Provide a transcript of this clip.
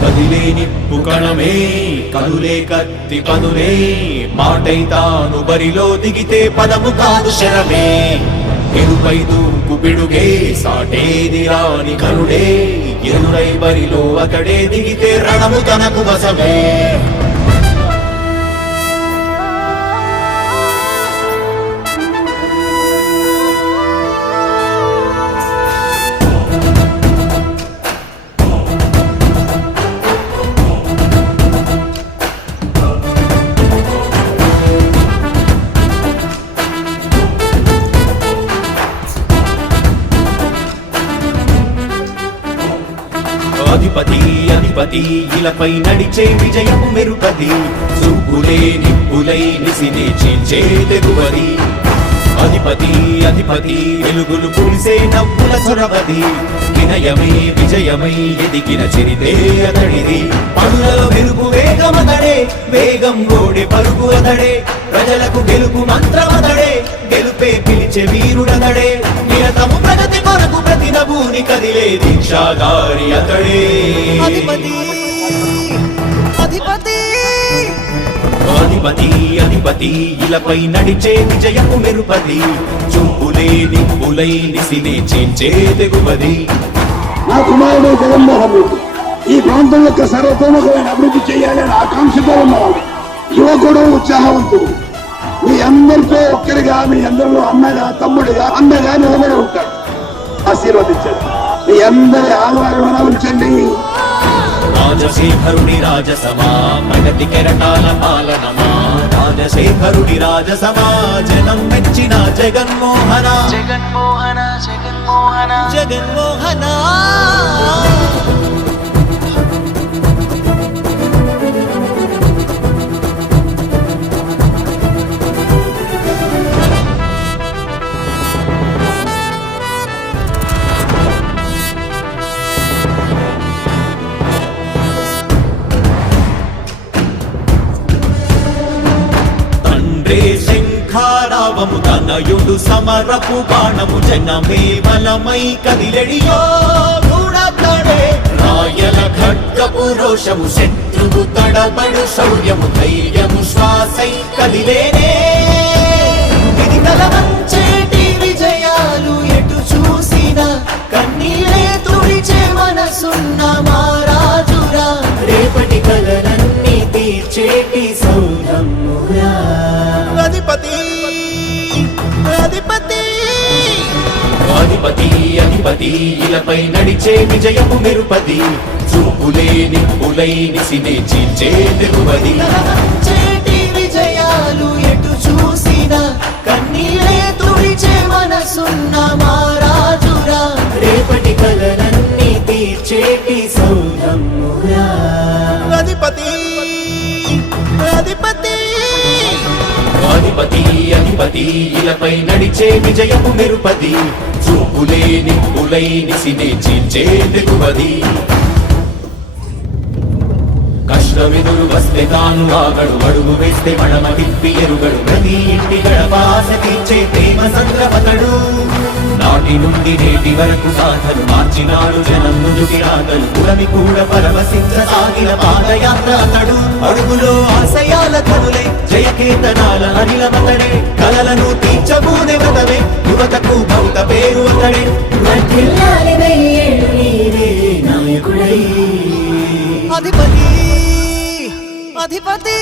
కదిలే నిప్పు కణమే కదులే కత్తి పదులే మాటై తాను బరిలో దిగితే పదము కాదు శరమే ఎరుపై దూకు పిడుగే సాటేది రాని కరుడే ఎదురై బరిలో అతడే దిగితే రణము తనకు వశమే అధిపతి అధిపతి ఇలపై నడిచే విజయము మెరుపది చూపులే నిప్పులై నిసిని చీల్చే తెగువది అధిపతి అధిపతి వెలుగులు పులిసే నవ్వుల చొరవది వినయమై విజయమై ఎదిగిన చరితే అతడిది పనులలో మెరుపు వేగమతడే వేగం గోడే పరుగు అతడే ప్రజలకు గెలుపు మంత్రమతడే గెలుపే పిలిచే వీరుడతడే నిరతము ప్రగతి కొరకు ప్రతి నభూని కదిలే దీక్షాగారి అతడే అధిపతి అధిపతి అధిపతి అధిపతి ఇలపై నడిచే విజయము మెరుపది చూపులే నిప్పులై నిసినే చీల్చే తెగువది నా కుమారుడు జగన్మోహన్ రెడ్డి ఈ ప్రాంతం యొక్క సర్వతోముఖమైన అభివృద్ధి చేయాలని ఆకాంక్షతో ఉన్నవాడు యువకుడు ఉత్సాహవంతుడు మీ అందరితో ఒక్కరిగా మీ అందరిలో అన్నగా తమ్ముడిగా అన్నగా నిలబడి ఉంటాడు ఆశీర్వదించండి మీ అందరి ఆహ్వానం ఉంచండి రాజశేఖరుడి రాజసమా ప్రగతి కెరటాల పాలనమా రాజశేఖరుడి రాజసమా జనం మెచ్చిన జగన్మోహన జగన్మోహన జగన్మోహన జగన్మోహన శంఖారావము తనయుడు సమరపు బాణము జనమే బలమై కదిలెడియో గూడతడే రాయల ఖడ్గపు రోషము శత్రువు తడబడు శౌర్యము ధైర్యము శ్వాసై కదిలేనే ఇది తలవంచేటి విజయాలు ఎటు చూసిన కన్నీరే తుడిచే మనసున్న మారాజురా రేపటి కలలన్నీ తీర్చేటి సౌరమ్మురా అధిపతి అధిపతి అధిపతి అధిపతి ఇలపై నడిచే విజయము మెరుపది చూపులే నిప్పులై నిసినే చీల్చే తెగువది చేటి విజయాలు ఎటు చూసిన కన్నీరే తుడిచే మనసున్న మారాజురా రేపటి కలలన్నీ తీర్చేటి సౌరమ్మురా అధిపతి అధిపతి అధిపతి అధిపతి ఇలపై నడిచే విజయము మెరుపది చూపులే నిప్పులై నిసినే చీల్చే తెగువది కష్టమెదురు వస్తే తాను ఆగడు అడుగు వేస్తే మడమ తిప్పి ఎరుగడు ప్రతి ఇంటి గడపాస తీర్చే ప్రేమ సంద్రపతడు నాటి నుండి నేటి వరకు సాధలు మార్చినాడు జనం నుదుటి రాగలు పురమి కూడా పరవశించసాగిన పాదయాత్ర అతడు అడుగులో ఆశయాల కనులే జయకేతనాల అనిలమతడే కలలను తీర్చబూనే వ్రతమే యువతకు భౌత పేరు అతడే అధిపతి అధిపతి